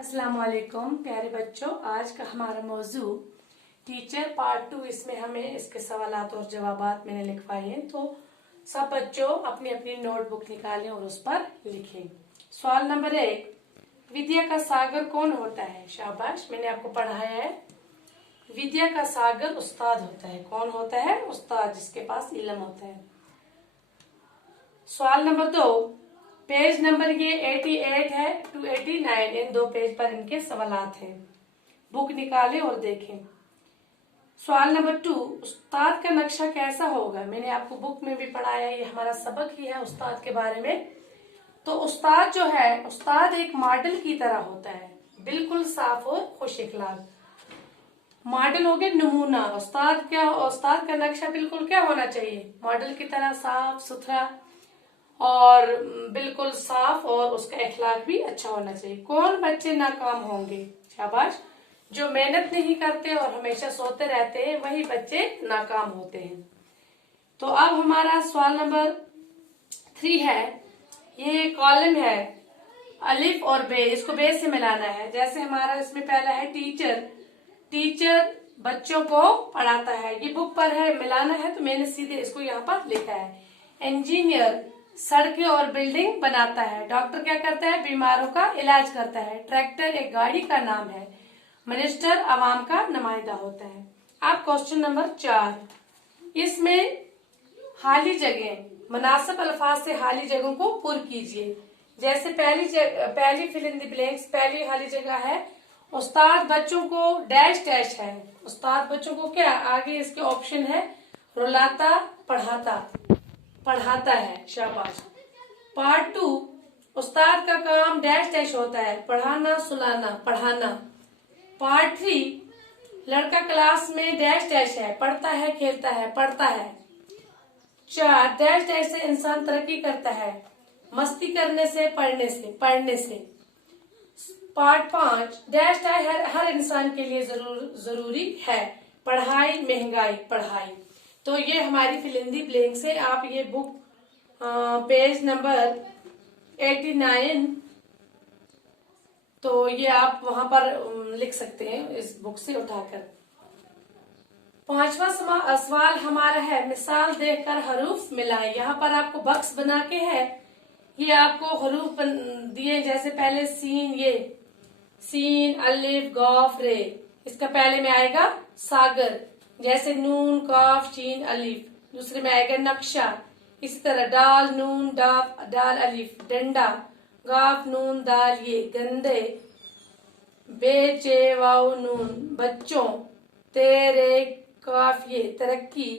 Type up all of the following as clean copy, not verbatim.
अस्सलाम वालेकुम प्यारे बच्चों। आज का हमारा मौजू टीचर पार्ट 2। इसमें हमें इसके सवालात और जवाबात मैंने लिखवाए हैं, तो सब बच्चों अपनी अपनी नोटबुक निकालें और उस पर लिखें। सवाल नंबर 1, विद्या का सागर कौन होता है? शाबाश, मैंने आपको पढ़ाया है। विद्या का सागर उस्ताद होता है। कौन होता है? उस्ताद, जिसके पास इल्म होता है। सवाल नंबर 2, पेज नंबर ये 88 है टू 89, इन दो पेज पर इनके सवालात हैं। बुक निकालें और देखें। सवाल नंबर 2, उस्ताद का नक्शा कैसा होगा? मैंने आपको बुक में भी पढ़ाया है, ये हमारा सबक ही है उस्ताद के बारे में। तो उस्ताद जो है, उस्ताद एक मॉडल की तरह होता है, बिल्कुल साफ और खुश इखलाक। मॉडल हो गया नमूना। उस्ताद का नक्शा बिल्कुल क्या होना चाहिए? मॉडल की तरह साफ सुथरा और बिल्कुल साफ, और उसका इखलाक भी अच्छा होना चाहिए। कौन बच्चे नाकाम होंगे? शाबाश, जो मेहनत नहीं करते और हमेशा सोते रहते हैं वही बच्चे नाकाम होते हैं। तो अब हमारा सवाल नंबर 3 है। ये कॉलम है अलिफ और बे, इसको बे से मिलाना है। जैसे हमारा इसमें पहला है टीचर। टीचर बच्चों को पढ़ाता है, ये बुक पर है, मिलाना है तो मैंने सीधे इसको यहाँ पर लिखा है। इंजीनियर सड़कें और बिल्डिंग बनाता है। डॉक्टर क्या करता है? बीमारों का इलाज करता है। ट्रैक्टर एक गाड़ी का नाम है। मिनिस्टर आवाम का नुमाइंदा होता है। अब क्वेश्चन नंबर 4, इसमें खाली जगह मुनासिब अल्फाज से खाली जगहों को पुर कीजिए। जैसे पहली फिल इन द ब्लैंक्स, पहली खाली जगह है उस्ताद बच्चों को डैश डैश है। उस्ताद बच्चों को क्या, आगे इसके ऑप्शन है रुलाता पढ़ाता है। शाबाश। पार्ट 2, उस्ताद का काम डैश डैश होता है, पढ़ाना सुलाना पढ़ाना। पार्ट 3, लड़का क्लास में डैश डैश है, पढ़ता है खेलता है पढ़ता है। 4, डैश डैश से इंसान तरक्की करता है, मस्ती करने से पढ़ने से। पार्ट 5, डैश डैश हर इंसान के लिए जरूरी है, पढ़ाई महंगाई पढ़ाई। तो ये हमारी फिल इन द ब्लैंक से आप ये बुक पेज नंबर 89, तो ये आप वहां पर लिख सकते हैं इस बुक से उठाकर। 5वां सवाल हमारा है मिसाल देखकर हरूफ मिलाएं। यहाँ पर आपको बक्स बना के है, ये आपको हरूफ दिए। जैसे पहले सीन, ये सीन अलिफ गौफ रे, इसका पहले में आएगा सागर। जैसे नून काफ शीन अलिफ, दूसरे में आएगा नक्शा। इसी तरह डाल नून डाल अलिफ डंडा, गाफ नून दाल ये गंदे, बेचे वाव नून बच्चों, तेरे काफ ये तरक्की,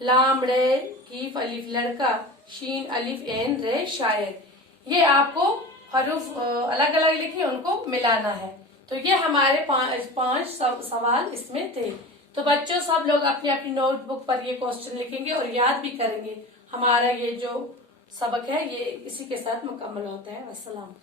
लामड़े कीफ अलिफ लड़का, शीन अलिफ एन रे शायर। ये आपको हरूफ अलग अलग लिखे, उनको मिलाना है। तो ये हमारे पांच सवाल इसमें थे। तो बच्चों सब लोग अपनी अपनी नोटबुक पर ये क्वेश्चन लिखेंगे और याद भी करेंगे। हमारा ये जो सबक है ये इसी के साथ मुकम्मल होता है। अस्सलाम।